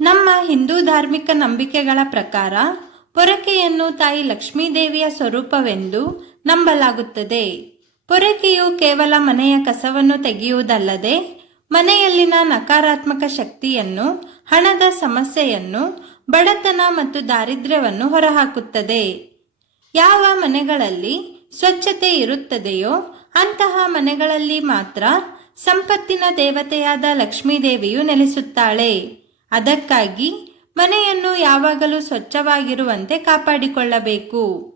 ನಮ್ಮ ಹಿಂದೂ ಧಾರ್ಮಿಕ ನಂಬಿಕೆಗಳ ಪ್ರಕಾರ ಪೊರಕೆಯನ್ನು ತಾಯಿ ಲಕ್ಷ್ಮೀದೇವಿಯ ಸ್ವರೂಪವೆಂದು ನಂಬಲಾಗುತ್ತದೆ. ಪೊರಕೆಯು ಕೇವಲ ಮನೆಯ ಕಸವನ್ನು ತೆಗೆಯುವುದಲ್ಲದೆ ಮನೆಯಲ್ಲಿನ ನಕಾರಾತ್ಮಕ ಶಕ್ತಿಯನ್ನು, ಹಣದ ಸಮಸ್ಯೆಯನ್ನು, ಬಡತನ ಮತ್ತು ದಾರಿದ್ರ್ಯವನ್ನು ಹೊರಹಾಕುತ್ತದೆ. ಯಾವ ಮನೆಗಳಲ್ಲಿ ಸ್ವಚ್ಛತೆ ಇರುತ್ತದೆಯೋ ಅಂತಹ ಮನೆಗಳಲ್ಲಿ ಮಾತ್ರ ಸಂಪತ್ತಿನ ದೇವತೆಯಾದ ಲಕ್ಷ್ಮೀದೇವಿಯು ನೆಲೆಸುತ್ತಾಳೆ. ಅದಕ್ಕಾಗಿ ಮನೆಯನ್ನು ಯಾವಾಗಲೂ ಸ್ವಚ್ಛವಾಗಿರುವಂತೆ ಕಾಪಾಡಿಕೊಳ್ಳಬೇಕು.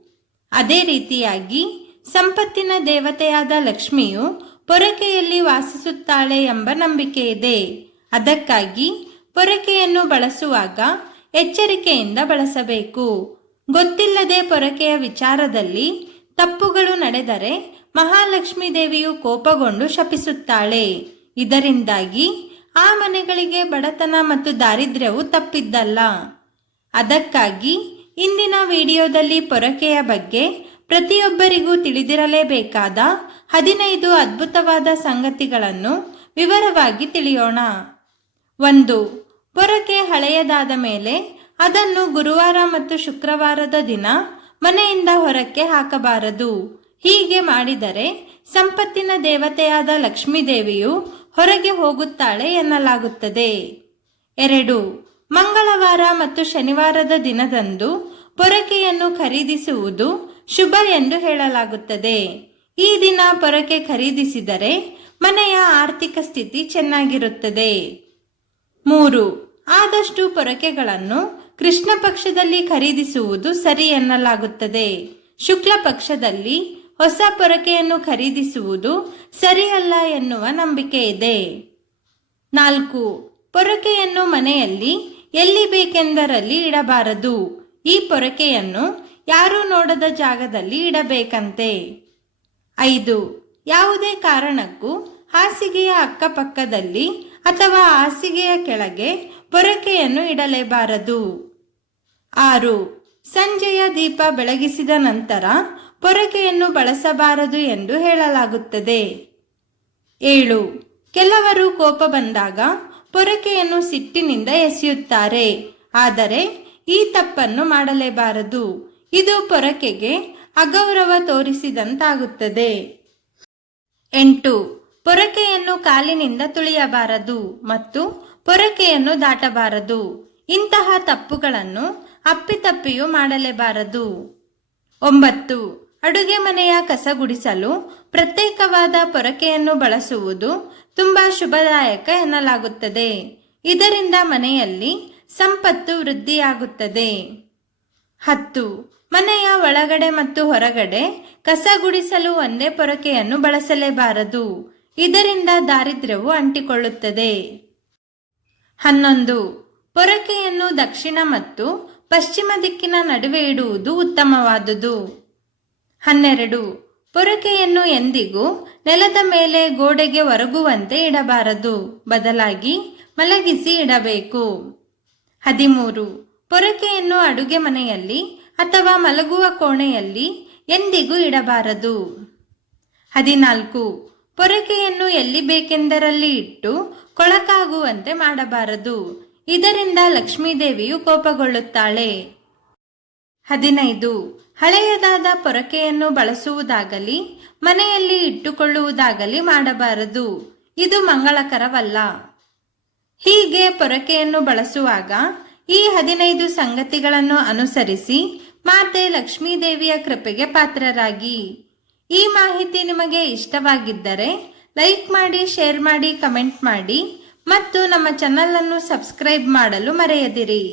ಅದೇ ರೀತಿಯಾಗಿ ಸಂಪತ್ತಿನ ದೇವತೆಯಾದ ಲಕ್ಷ್ಮಿಯು ಪೊರಕೆಯಲ್ಲಿ ವಾಸಿಸುತ್ತಾಳೆ ಎಂಬ ನಂಬಿಕೆ ಇದೆ. ಅದಕ್ಕಾಗಿ ಪೊರಕೆಯನ್ನು ಬಳಸುವಾಗ ಎಚ್ಚರಿಕೆಯಿಂದ ಬಳಸಬೇಕು. ಗೊತ್ತಿಲ್ಲದೆ ಪೊರಕೆಯ ವಿಚಾರದಲ್ಲಿ ತಪ್ಪುಗಳು ನಡೆದರೆ ಮಹಾಲಕ್ಷ್ಮೀ ದೇವಿಯು ಕೋಪಗೊಂಡು ಶಪಿಸುತ್ತಾಳೆ. ಇದರಿಂದಾಗಿ ಆ ಮನೆಗಳಿಗೆ ಬಡತನ ಮತ್ತು ದಾರಿದ್ರ್ಯವು ತಪ್ಪಿದ್ದಲ್ಲ. ಅದಕ್ಕಾಗಿ ಇಂದಿನ ವಿಡಿಯೋದಲ್ಲಿ ಪೊರಕೆಯ ಬಗ್ಗೆ ಪ್ರತಿಯೊಬ್ಬರಿಗೂ ತಿಳಿದಿರಲೇಬೇಕಾದ ಹದಿನೈದು ಅದ್ಭುತವಾದ ಸಂಗತಿಗಳನ್ನು ವಿವರವಾಗಿ ತಿಳಿಯೋಣ. ಒಂದು, ಪೊರಕೆ ಹಳೆಯದಾದ ಮೇಲೆ ಅದನ್ನು ಗುರುವಾರ ಮತ್ತು ಶುಕ್ರವಾರದ ದಿನ ಮನೆಯಿಂದ ಹೊರಕ್ಕೆ ಹಾಕಬಾರದು. ಹೀಗೆ ಮಾಡಿದರೆ ಸಂಪತ್ತಿನ ದೇವತೆಯಾದ ಲಕ್ಷ್ಮೀ ದೇವಿಯು ಹೊರಗೆ ಹೋಗುತ್ತಾಳೆ ಎನ್ನಲಾಗುತ್ತದೆ. ಎರಡು, ಮಂಗಳವಾರ ಮತ್ತು ಶನಿವಾರದ ದಿನದಂದು ಪೊರಕೆಯನ್ನು ಖರೀದಿಸುವುದು ಶುಭ ಎಂದು ಹೇಳಲಾಗುತ್ತದೆ. ಈ ದಿನ ಪೊರಕೆ ಖರೀದಿಸಿದರೆ ಮನೆಯ ಆರ್ಥಿಕ ಸ್ಥಿತಿ ಚೆನ್ನಾಗಿರುತ್ತದೆ. ಮೂರು, ಆದಷ್ಟು ಪೊರಕೆಗಳನ್ನು ಕೃಷ್ಣ ಪಕ್ಷದಲ್ಲಿ ಖರೀದಿಸುವುದು ಸರಿ ಎನ್ನಲಾಗುತ್ತದೆ. ಶುಕ್ಲ ಪಕ್ಷದಲ್ಲಿ ಹೊಸ ಪೊರಕೆಯನ್ನು ಖರೀದಿಸುವುದು ಸರಿಯಲ್ಲ ಎನ್ನುವ ನಂಬಿಕೆ ಇದೆ. ನಾಲ್ಕು, ಪೊರಕೆಯನ್ನು ಮನೆಯಲ್ಲಿ ಎಲ್ಲಿ ಬೇಕೆಂದರಲ್ಲಿ ಇಡಬಾರದು. ಈ ಪೊರಕೆಯನ್ನು ಯಾರೂ ನೋಡದ ಜಾಗದಲ್ಲಿ ಇಡಬೇಕಂತೆ. ಐದು, ಯಾವುದೇ ಕಾರಣಕ್ಕೂ ಹಾಸಿಗೆಯ ಅಕ್ಕಪಕ್ಕದಲ್ಲಿ ಅಥವಾ ಹಾಸಿಗೆಯ ಕೆಳಗೆ ಪೊರಕೆಯನ್ನು ಇಡಲೇಬಾರದು. ಆರು, ಸಂಜೆಯ ದೀಪ ಬೆಳಗಿಸಿದ ನಂತರ ಪೊರಕೆಯನ್ನು ಬಳಸಬಾರದು ಎಂದು ಹೇಳಲಾಗುತ್ತದೆ. ಏಳು. ಕೆಲವರು ಕೋಪ ಬಂದಾಗ ಪೊರಕೆಯನ್ನು ಸಿಟ್ಟಿನಿಂದ ಎಸೆಯುತ್ತಾರೆ. ಆದರೆ ಈ ತಪ್ಪನ್ನು ಮಾಡಲೇಬಾರದು. ಇದು ಪೊರಕೆಗೆ ಅಗೌರವ ತೋರಿಸಿದಂತಾಗುತ್ತದೆ. ಎಂಟು. ಪೊರಕೆಯನ್ನು ಕಾಲಿನಿಂದ ತುಳಿಯಬಾರದು ಮತ್ತು ಪೊರಕೆಯನ್ನು ದಾಟಬಾರದು. ಇಂತಹ ತಪ್ಪುಗಳನ್ನು ಅಪ್ಪಿತಪ್ಪಿಯೂ ಮಾಡಲೇಬಾರದು. ಒಂಬತ್ತು. ಅಡುಗೆ ಮನೆಯ ಕಸ ಗುಡಿಸಲು ಪ್ರತ್ಯೇಕವಾದ ಪೊರಕೆಯನ್ನು ಬಳಸುವುದು ತುಂಬಾ ಶುಭದಾಯಕ ಎನ್ನಲಾಗುತ್ತದೆ. ಇದರಿಂದ ಮನೆಯಲ್ಲಿ ಸಂಪತ್ತು ವೃದ್ಧಿಯಾಗುತ್ತದೆ. ಹತ್ತು, ಮನೆಯ ಒಳಗಡೆ ಮತ್ತು ಹೊರಗಡೆ ಕಸ ಗುಡಿಸಲು ಒಂದೇ ಪೊರಕೆಯನ್ನು ಬಳಸಲೇಬಾರದು. ಇದರಿಂದ ದಾರಿದ್ರ್ಯವು ಅಂಟಿಕೊಳ್ಳುತ್ತದೆ. ಹನ್ನೊಂದು, ಪೊರಕೆಯನ್ನು ದಕ್ಷಿಣ ಮತ್ತು ಪಶ್ಚಿಮ ದಿಕ್ಕಿನ ನಡುವೆ ಇಡುವುದು ಉತ್ತಮವಾದುದು. ಹನ್ನೆರಡು. ಪೊರಕೆಯನ್ನು ಎಂದಿಗೂ ನೆಲದ ಮೇಲೆ ಗೋಡೆಗೆ ಒರಗುವಂತೆ ಇಡಬಾರದು. ಬದಲಾಗಿ ಮಲಗಿಸಿ ಇಡಬೇಕು. ಹದಿಮೂರು. ಪೊರಕೆಯನ್ನು ಅಡುಗೆ ಮನೆಯಲ್ಲಿ ಅಥವಾ ಮಲಗುವ ಕೋಣೆಯಲ್ಲಿ ಎಂದಿಗೂ ಇಡಬಾರದು. ಹದಿನಾಲ್ಕು. ಪೊರಕೆಯನ್ನು ಎಲ್ಲಿ ಬೇಕೆಂದರಲ್ಲಿ ಇಟ್ಟು ಕೊಳಕಾಗುವಂತೆ ಮಾಡಬಾರದು. ಇದರಿಂದ ಲಕ್ಷ್ಮೀದೇವಿಯು ಕೋಪಗೊಳ್ಳುತ್ತಾಳೆ. ಹದಿನೈದು. ಹಳೆಯದಾದ ಪೊರಕೆಯನ್ನು ಬಳಸುವುದಾಗಲಿ, ಮನೆಯಲ್ಲಿ ಇಟ್ಟುಕೊಳ್ಳುವುದಾಗಲಿ ಮಾಡಬಾರದು. ಇದು ಮಂಗಳಕರವಲ್ಲ. ಹೀಗೆ ಪೊರಕೆಯನ್ನು ಬಳಸುವಾಗ ಈ ಹದಿನೈದು ಸಂಗತಿಗಳನ್ನು ಅನುಸರಿಸಿ ಮಾತೆ ಲಕ್ಷ್ಮೀದೇವಿಯ ಕೃಪೆಗೆ ಪಾತ್ರರಾಗಿ. ಈ ಮಾಹಿತಿ ನಿಮಗೆ ಇಷ್ಟವಾಗಿದ್ದರೆ ಲೈಕ್ ಮಾಡಿ, ಶೇರ್ ಮಾಡಿ, ಕಮೆಂಟ್ ಮಾಡಿ ಮತ್ತು ನಮ್ಮ ಚಾನಲನ್ನು ಸಬ್ಸ್ಕ್ರೈಬ್ ಮಾಡಲು ಮರೆಯದಿರಿ.